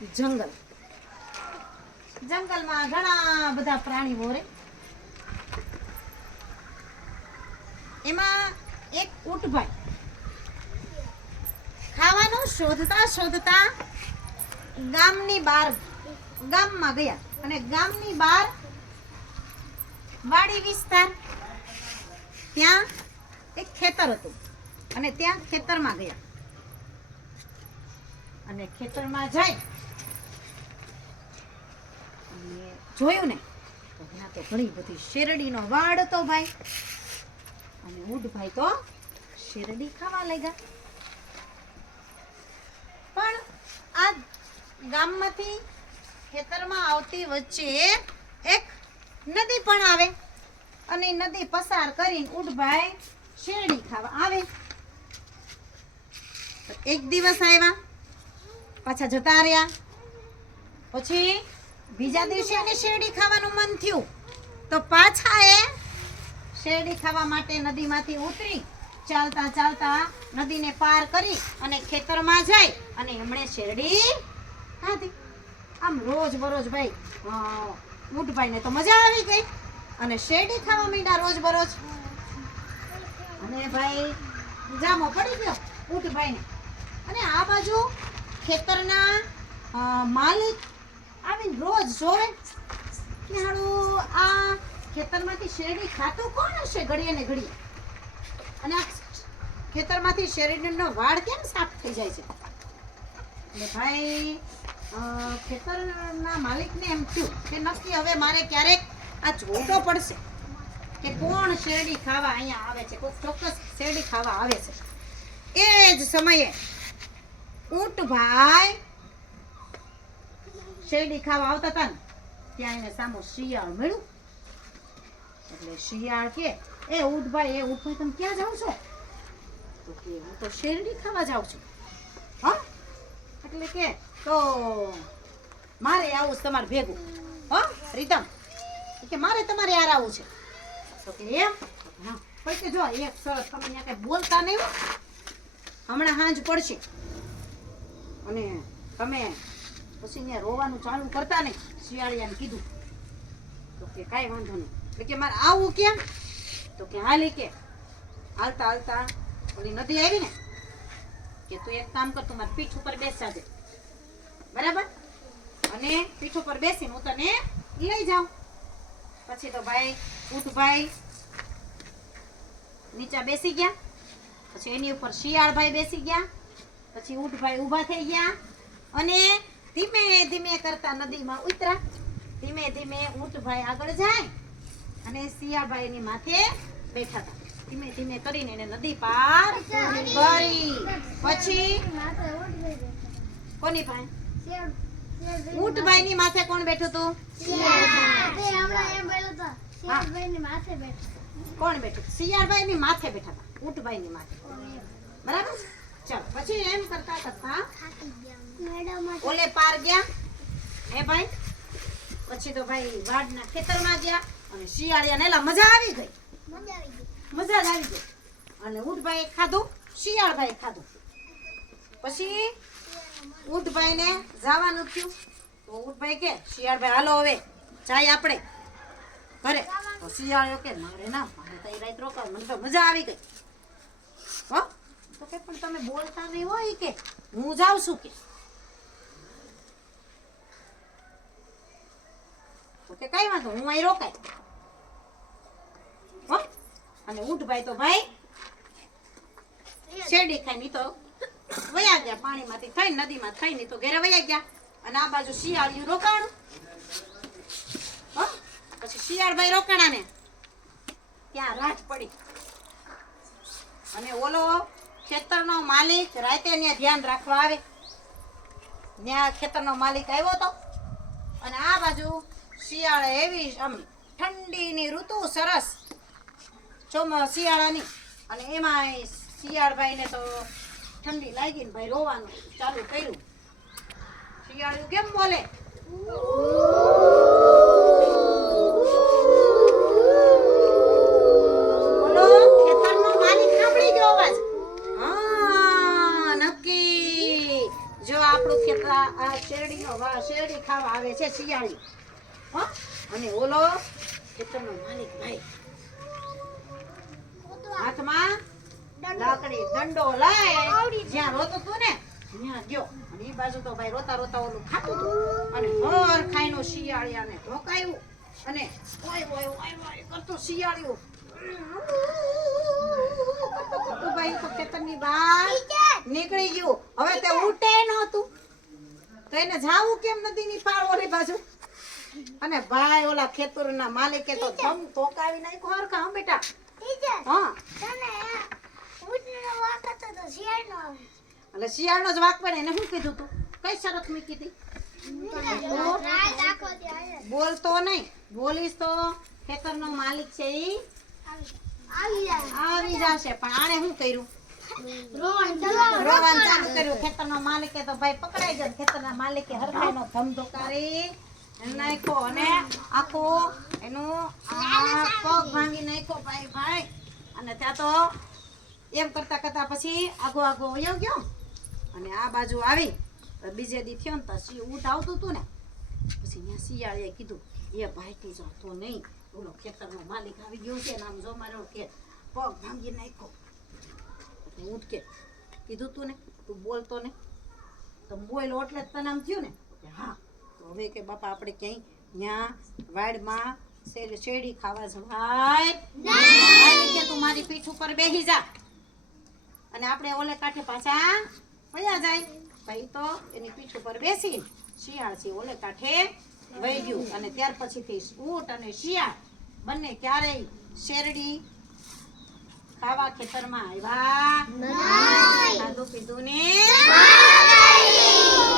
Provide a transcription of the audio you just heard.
જંગલ. જંગલમાં ઘણા બધા પ્રાણીઓ રહે. એમાં એક ઊંટભાઈ ખાવાનું શોધતા શોધતા ગામમાં ગયા અને ગામની બહાર વાડી વિસ્તાર, ત્યાં એક ખેતર હતું અને ત્યાં ખેતરમાં ગયા અને ખેતરમાં જઈ અને જોયું ને તો ત્યાં તો ઘણી બધી શેરડીનો વાડ હતો ભાઈ. અને ઊંટભાઈ તો શેરડી ખાવા લાગ્યા. પણ આ ગામમાંથી ખેતરમાં આવતી વચ્ચે એક નદી પણ આવે અને નદી પસાર કરીને ઊંટભાઈ શેરડી ખાવા આવે. એક દિવસ આવ્યા, પાછા જતા રહ્યા. પછી બીજા દિવસે એને શેરડી ખાવાનું મન થયું તો પાછા એ શેરડી ખાવા માટે નદીમાંથી ઉતરી ચાલતા ચાલતા નદીને પાર કરી અને ખેતરમાં જઈ અને એમણે શેરડી ખાધી. આમ રોજ બરોજ ભાઈ ઊંટભાઈને તો મજા આવી ગઈ અને શેરડી ખાવા માંડ્યા રોજ બરોજ. અને ભાઈ જામો પડી ગયો ઊંટભાઈને. અને આ બાજુ ખેતરના માલિક આવીને રોજ જોવે કે હાડું આ ખેતરમાંથી શેરડી ખાતું કોણ હશે ઘડીએ ને ઘડીએ, અને આ ખેતરમાંથી શેરડીનો વાડ કેમ સાફ થઈ જાય છે. એટલે ભાઈ ખેતરના માલિકને એમ થયું કે નક્કી હવે મારે ક્યારેક આ જોવું તો પડશે કે કોણ શેરડી ખાવા અહીંયા આવે છે, કોઈ ચોક્કસ શેરડી ખાવા આવે છે. એ જ સમયે ઊંટભાઈ શેરડી ખાવા આવતા હતા ને ત્યાં એને સામું શિયાળ મળ્યું. એટલે શિયાળ કે એ ઊંટભાઈ તમે ક્યાં જાઓ છો? તો કે હું તો શેરડી ખાવા જાઉં છું. હા, એટલે કે તો મારે આવું તમારે ભેગું. હા રીતમ કે મારે તમારે યાર આવું છે. તો કે એમ? હા. પણ કે જો એક સરસ તમે ત્યાં કઈ બોલતા નહીં હો, હમણાં સાંજ પડશે અને તમે પછી ત્યાં રોવાનું ચાલુ કરતા નહીં. શિયાળિયાને કીધું. તો કે કાંઈ વાંધો નહીં. એટલે કે મારે આવું કેમ? તો કે હાલી કે હાલતા હાલતા ઓલી નદી આવી ને કે તું એક કામ કર, તું મારી પીઠ ઉપર બેસા દે, બરાબર? અને પીઠ ઉપર બેસીને હું તને લઈ જાઉં. પછી તો ભાઈ ઊંટભાઈ નીચે બેસી ગયા. પછી એની ઉપર શિયાળભાઈ બેસી ગયા. પછી ઊંટભાઈ ઊભા થઈ ગયા અને ધીમે ધીમે કરતા નદીમાં ઉતરા. ધીમે ધીમે ઊંટભાઈ આગળ જાય અને શિયાળભાઈ ની માથે બેઠા હતા. ધીમે ધીમે કરીને એને નદી પાર કરી. પછી કોની પાસે? ઊંટભાઈ ની માથે કોણ બેઠું હતું? કોણ બેઠું? શિયાળભાઈ ની માથે બેઠા હતા, ઊંટભાઈ ની માથે. બરાબર? ચાલો પછી એમ કરતા કરતા ઓલે પાર ગયા. હે ભાઈ પછી તો ભાઈ વાડના ખેતરમાં ગયા અને શિયાળિયાને એલા મજા આવી ગઈ. મજા જ આવી ગઈ. અને ઊંટભાઈ ખાધું, શિયાળભાઈ ખાધું. પછી ઊંટભાઈને જવાનું થયું તો ઊંટભાઈ કે શિયાળભાઈ હાલો હવે જાય આપણે ઘરે. તો શિયાળિયો કે મારે ના, મારે તો એ રાત રોકાવ, મને તો મજા આવી ગઈ. હો તો કે પણ તમે બોલતા નહીં હોય કે હું જાઉં છું કે. તો કે કઈ વાંધો, હું અહીં રોકાય. હો અને ઊંટભાઈ તો ભાઈ શેરડી ખાઈ તો વયા ગયા. પાણીમાંથી થઈને નદીમાં થઈને તો ઘરે વયા ગયા. અને આ બાજુ શિયાળિયું રોકાણું. હો પછી શિયાળભાઈ રોકાણા ને ત્યાં રાત પડી અને ઓલો ખેતરનો માલિક રાતે ત્યાં ધ્યાન રાખવા આવે. ત્યાં ખેતરનો માલિક આવ્યો હતો અને આ બાજુ શિયાળે એવી આમ ઠંડીની ઋતુ સરસ શિયાળાની. અને એમાં શિયાળભાઈને તો ઠંડી લાગી ને ભાઈ રોવાનું ચાલુ કર્યું. શિયાળિયું કેમ બોલે? બોલો ખેતરનો માલિક સાંભળી ગયો અવાજ. હા નક્કી જો આપણું ખેતર આ શેરડી ખાવા આવે છે શિયાળી. હો? અને ઓલો ખેતરનો માલિક ભાઈ હાથમાં લાકડી દંડો લઈ જ્યાં રોતું તું ને ત્યાં ગયો. અને ઈ બાજુ તો ભાઈ રોતા રોતા ઓલું ખાતું હતું અને હર ખાઈનો શિયાળિયાને ઢોકાયું અને ઓય ઓય ઓય ઓય કરતો શિયાળિયો કરતો ભાઈ તો ખેતરની બહાર નીકળી ગયું. હવે તે ઉઠે નહોતું તો એને જાવું કેમ નથી ની પાર ઓલી બાજુ. અને ભાઈ ઓલા ખેતરના માલિકે તો ધમ ધોકાવી નાખ્યો હરખા. હં બેટા હા એટલે શિયાળનો જ વાક પડે. એને શું કીધું તું? કઈ શરત મૂકી હતી? બોલતો નહીં. બોલીશ તો ખેતરનો માલિક છે ઈ આવી જશે. પણ આણે શું કર્યું? રોવાનું ચાલુ કર્યું. ખેતરનો માલિકે તો ભાઈ પકડાઈ ગયો. ખેતરના માલિકે હરખાઈનો ધમધો કરી નાખ્યો અને આખો એનું આ પગ ભાંગી નાખ્યો ભાઈ. અને ત્યાં તો એમ કરતા કરતા પછી આગો વયો ગયો અને આ બાજુ આવી. બીજે દી થયો ને તો ઊંટ આવતું હતું ને પછી ત્યાં શિયાળીએ કીધું એ ભાઈ તું જતો નહીં, ઓલો ખેતરનો માલિક આવી ગયો છે ને આમ જો મારો કે પગ ભાંગી નાખ્યો. ઊંટ કે કીધું તું ને તું બોલતો ને તો બોલ્યો એટલે જ તને આમ થયું ને કે હા. તો હવે કે બાપા આપણે ક્યાંય ત્યાં વાડમાં શેરડી ખાવા જવાય કે તું મારી પીઠ ઉપર બેસી જા અને આપણે ઓલે કાંઠે પાછા વયા જાય. ભાઈ તો એની પીઠ ઉપર બેસી શિયાળ ઓલે કાંઠે વહી ગયું. અને ત્યાર પછીથી ઊંટ અને શિયાળ બંને ક્યારેય શેરડી ખાવા ખેતરમાં આવ્યા ખાધું પીધું ને